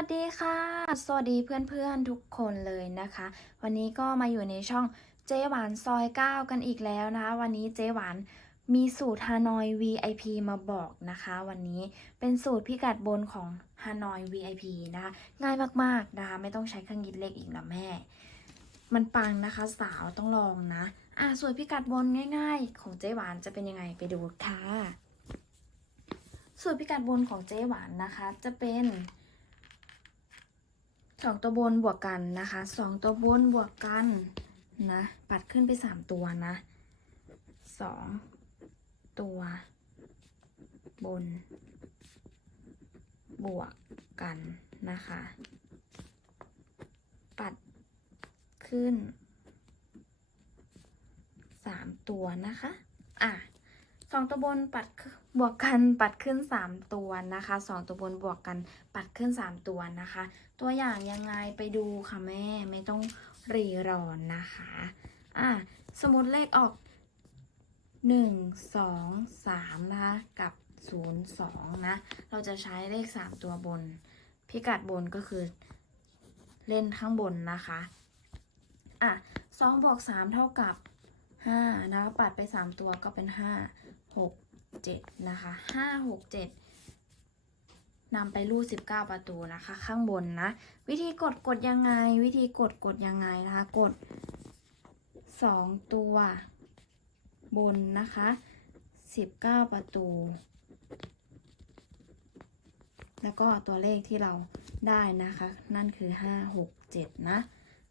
วัสดีค่ะ สวัสดีเพื่อนๆทุกคนเลยนะคะ วันนี้ก็มาอยู่ในช่องเจ๊หวานซอย 9 กันอีกแล้วนะคะวันนี้เจ๊หวานมีสูตรฮานอย VIP มาบอกนะคะ วันนี้เป็นสูตรพิกัดบนของฮานอย VIP นะคะง่ายมากๆนะคะไม่ต้องใช้เครื่องคิดเลขอีกแล้วแม่ มันปังนะคะสาวต้องลองนะอะส่วนพิกัดบนง่าย ๆ ของเจ๊หวานจะเป็นยังไงไปดูค่ะ สูตรพิกัดบนของเจ๊หวานนะคะ จะเป็น สองตัวบนบวกกันนะคะสองตัวบนบวกกันนะปัดขึ้นไปสามตัวนะสองตัวบน บวกกันนะคะ ปัดขึ้นสามตัวนะคะ อะ สองตัวบนปัดบวกกันปัดขึ้น 3 ตัวนะคะสองตัวบนบวกกันปัดขึ้น 3 ตัวนะคะ ตัวอย่างยังไงไปดูค่ะแม่ไม่ต้องรีรอนนะคะอะสมมติเลขออก 1 2 3นะคะกับ 0 2 นะ เราจะใช้เลข 3 ตัวบน พิกัดบนก็คือเล่นข้างบนนะคะอะ2บวก3เท่ากับ5นะปัดไป 3 ตัวก็เป็น 5 หกเจ็ดนะคะห้าหกเจ็ดนำไปรูดสิบเก้าประตูนะคะ ข้างบนนะ วิธีกดกดยังไง วิธีกดกดยังไงนะคะ กดสองตัว บนนะคะสิบเก้าประตู แล้วก็ตัวเลขที่เราได้นะคะ นั่นคือห้าหกเจ็ดนะ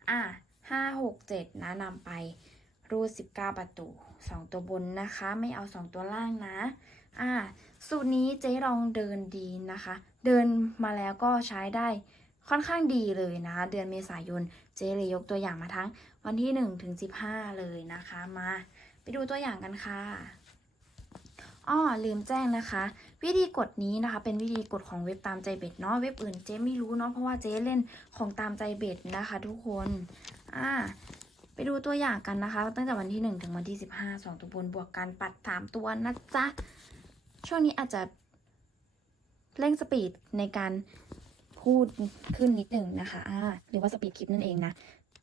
อะห้าหกเจ็ดนะนำไปรูด19 ประตู 2 ตัวบนนะคะ ไม่เอา 2 ตัวล่างนะ อ่า สูตรนี้เจ๊ลองเดินดีนะคะ เดินมาแล้วก็ใช้ได้ค่อนข้างดีเลยนะคะ เดือนเมษายนเจ๊เลยยกตัวอย่างมาทั้งวันที่1ถึง15 เลยนะคะ มา ไปดูตัวอย่างกันค่ะอ้อลืมแจ้งนะคะ วิธีกดนี้นะคะ เป็นวิธีกดของเว็บตามใจเบ็ดเนาะเว็บอื่นเจ๊ไม่รู้เนาะเพราะว่าเจ๊เล่นของตามใจเบ็ดนะคะ ทุกคนอ่า ไปดูตัวอย่างกันนะคะ ตั้งแต่วันที่ 1 ถึงวันที่ 15 2 ตัวบนบวกกันปัด 3 ตัวนะจ๊ะ ช่วงนี้อาจจะเร่งสปีดในการพูดขึ้นนิดหนึ่งนะคะหรือว่าสปีดคลิปนั่นเองนะ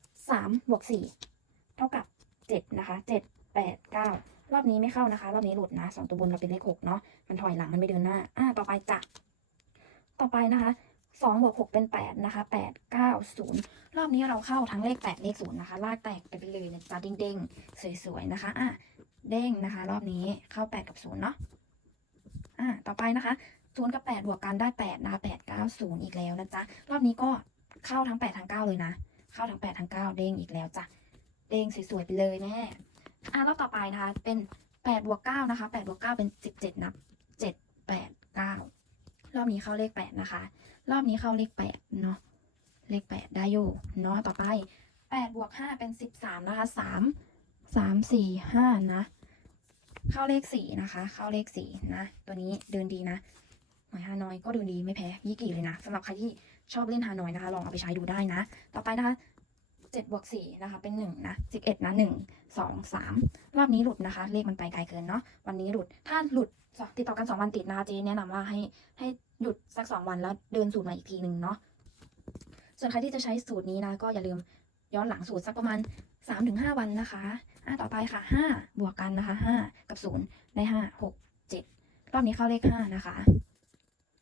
3บวก4เท่ากับ7นะคะ7 8 9 รอบนี้ไม่เข้านะคะ รอบนี้หลุดนะ 2 ตัวบนเราเป็นเลข6เนาะมันถอยหลังมันไม่เดินหน้าอ่าต่อไปจ้ะต่อไปนะคะ 2บวก6เป็น8นะคะ8 9 0รอบนี้เราเข้าทั้งเลข8เลข0นย์นะคะ ลากแตกไปเลยนะจ๊ะเด้งๆ สวยๆนะคะ อะ เด้งนะคะ รอบนี้เข้า8กับ0เนาะ อะ ต่อไปนะคะ0กับ8บวกกันได้8นะคะ8 9 0อีกแล้วนะจ๊ะ รอบนี้ก็เข้าทั้ง8ทั้ง9เลยนะ เข้าทั้ง8ทั้ง9เด้งอีกแล้วจ้ะ เด้งสวยๆไปเลยแม่ อะ รอบต่อไปนะคะ เป็น8บวก9นะคะ8บวก9เป็น17นับ7 8 9 รอบนี้เข้าเลข8นะคะ รอบนี้เข้าเลขแปดเนาะ เลขแปดได้อยู่เนาะ ต่อไปแปดบวกห้าเป็นสิบสามนะคะสามสามสี่ห้านะ เข้าเลขสี่นะคะ เข้าเลขสี่นะ ตัวนี้เดินดีนะหอยฮานอยก็เดินดีไม่แพ้ยี่กี่เลยนะสำหรับใครที่ชอบเล่นฮานอยนะคะ ลองเอาไปใช้ดูได้นะ ต่อไปนะคะเจ็ดบวกสี่นะคะเป็นหนึ่งนะสิบเอ็ดนะหนึ่งสองสามรอบนี้หลุดนะคะ เลขมันไปไกลเกินเนาะวันนี้หลุดถ้าหลุดติดต่อกันสองวันติดนะคะเจ๊แนะนำว่าให้ให้ หยุดสักสองวันแล้วเดินสูตรมาอีกทีหนึ่งเนาะส่วนใครที่จะใช้สูตรนี้นะ ก็อย่าลืมย้อนหลังสูตรสักประมาณ3าถึงหวันนะคะอะต่อไปค่ะ 5 บวกกันนะคะ 5 กับ 0 ได้ 5 6 7 รอบนี้เข้าเลข 5 นะคะ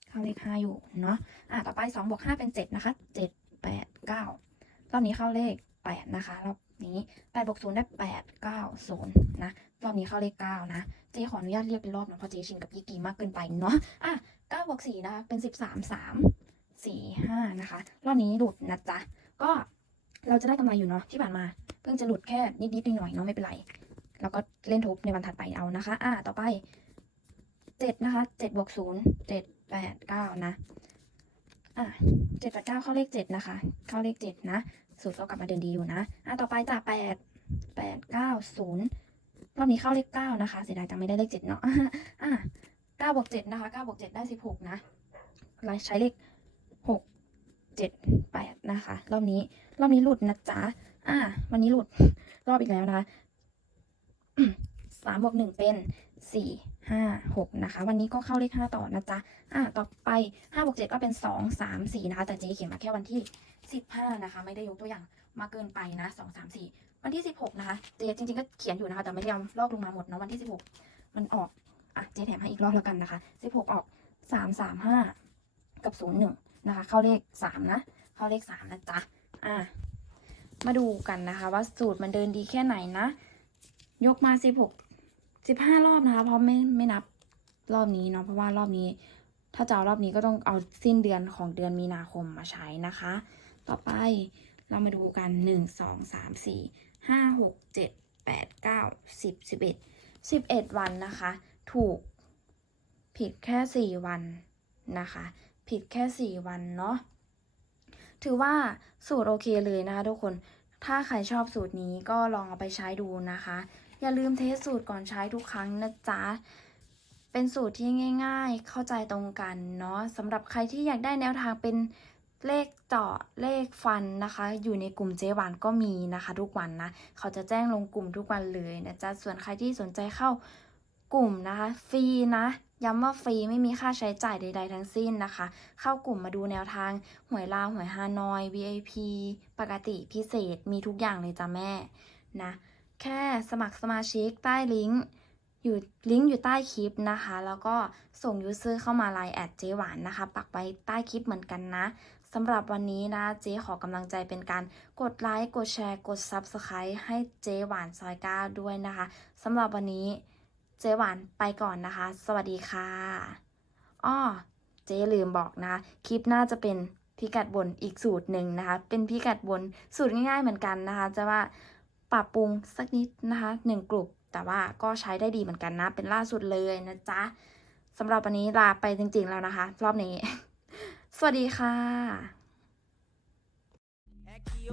เข้าเลข 5 อยู่เนาะอะต่อไป 2 บวก 5 เป็น 7 นะคะ 7 8 9 รอบนี้เข้าเลข 8 นะคะ รอบนี้8บวก 0 ได้ 8 9 0 นะ รอบนี้เข้าเลข 9 นะ เจ๊ขออนุญาตเรียกเป็นรอบนะเพราะเจ๊ชินกับยี่กีมากเกินไปเนาะอะเก้า บวกสี่นะคะ เป็นสิบสามสามสี่ห้านะคะ รอบนี้หลุดนะจ๊ะ ก็เราจะได้กำไรอยู่เนาะที่ผ่านมา เพิ่งจะหลุดแค่นิดนิดหน่อยๆเนาะไม่เป็นไรแล้วก็เล่นทบในวันถัดไปเอานะคะ อ่า ต่อไปเจ็ดนะคะเจ็ดบวกศูนย์เจ็ดแปดเก้านะ อ่าเจ็ดแปดเก้าเข้าเลขเจ็ดนะคะ เข้าเลขเจ็ดนะ สูตรก็กลับมาเดินดีอยู่นะ อ่าต่อไปจ้ะแปดแปดเก้าศูนย์รอบนี้เข้าเลขเก้านะคะ เสียดายจังไม่ได้เลขเจ็ดเนาะ อ่า เก้าบวกเจ็ดนะคะเก้าบวกเจ็ดได้สิบหกนะเราใช้เลขหกเจ็ดแปดนะคะ รอบนี้ รอบนี้หลุดนะจ๊ะ อ่า วันนี้หลุด รอบอีกแล้วนะคะสามบวกหนึ่งเป็นสี่ห้าหกนะคะ วันนี้ก็เข้าเลขห้าต่อนะจ๊ะ อะต่อไปห้าบวกเจ็ดก็เป็นสองสามสี่นะคะ แต่เจ๊เขียนมาแค่วันที่สิบห้านะคะ ไม่ได้ยกตัวอย่างมาเกินไปนะสองสามสี่วันที่สิบหกนะคะ เจ๊จริงๆก็เขียนอยู่นะคะ แต่ไม่ได้เอาลอกลงมาหมดเนาะวันที่สิบหกมันออก อะเจ๊แถมให้อีกรอบแล้วกันนะคะสิบหกออกสามสามห้ากับศูนย์หนึ่งนะคะ เข้าเลขสามนะ เข้าเลขสามนะจ๊ะ อะ มาดูกันนะคะว่าสูตรมันเดินดีแค่ไหนนะ ยกมาสิบหกสิบห้ารอบนะคะ เพราะไม่ไม่นับรอบนี้เนาะ เพราะว่ารอบนี้ ถ้าจะเอารอบนี้ก็ต้องเอาสิ้นเดือนของเดือนมีนาคมมาใช้นะคะ ต่อไปเรามาดูกันหนึ่งสองสามสี่ห้าหกเจ็ดแปดเก้าสิบสิบเอ็ดสิบเอ็ดวันนะคะ ถูกผิดแค่สี่วันนะคะ ผิดแค่สี่วันเนาะถือว่าสูตรโอเคเลยนะคะทุกคนถ้าใครชอบสูตรนี้ก็ลองเอาไปใช้ดูนะคะ อย่าลืมเทสสูตรก่อนใช้ทุกครั้งนะจ๊ะเป็นสูตรที่ง่าย ๆ เข้าใจตรงกันเนาะสำหรับใครที่อยากได้แนวทางเป็นเลขเจาะเลขฟันนะคะ อยู่ในกลุ่มเจหวานก็มีนะคะ ทุกวันนะ เขาจะแจ้งลงกลุ่มทุกวันเลยนะจ๊ะส่วนใครที่สนใจเข้า กลุ่มนะคะฟรีนะย้ำว่าฟรีไม่มีค่าใช้จ่ายใด ๆ ทั้งสิ้นนะคะ เข้ากลุ่มมาดูแนวทางหวยลาวหวยฮานอย VIP ปกติพิเศษมีทุกอย่างเลยจ้ะแม่นะแค่สมัครสมาชิกใต้ลิงก์อยู่ลิงก์อยู่ใต้คลิปนะคะ แล้วก็ส่งยูเซอร์เข้ามาไลน์แอดเจหวานนะคะ ปักไว้ใต้คลิปเหมือนกันนะสำหรับวันนี้นะเจ๊ขอกำลังใจเป็นการกดไลค์กดแชร์ กด Subscribe ให้เจ๊หวานซอยก้าด้วยนะคะสำหรับวันนี้ เจ๊หวานไปก่อนนะคะ สวัสดีค่ะอ้อเจ๊ลืมบอกนะคะคลิปหน้าจะเป็นพิกัดบนอีกสูตรหนึ่งนะคะ เป็นพิกัดบนสูตรง่ายๆเหมือนกันนะคะ จะว่าปรับปรุงสักนิดนะคะหนึ่งกลุ่มแต่ว่าก็ใช้ได้ดีเหมือนกันนะ เป็นล่าสุดเลยนะจ๊ะสำหรับวันนี้ลาไปจริงๆแล้วนะคะ รอบนี้ สวัสดีค่ะ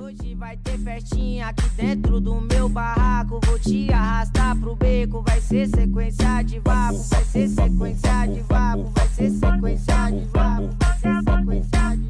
Hoje vai ter festinha aqui dentro do meu barraco. Vou te arrastar pro beco. Vai ser sequência de vapo, vai ser sequência de vapo, vai ser sequência de vapo, vai ser sequência de vapo.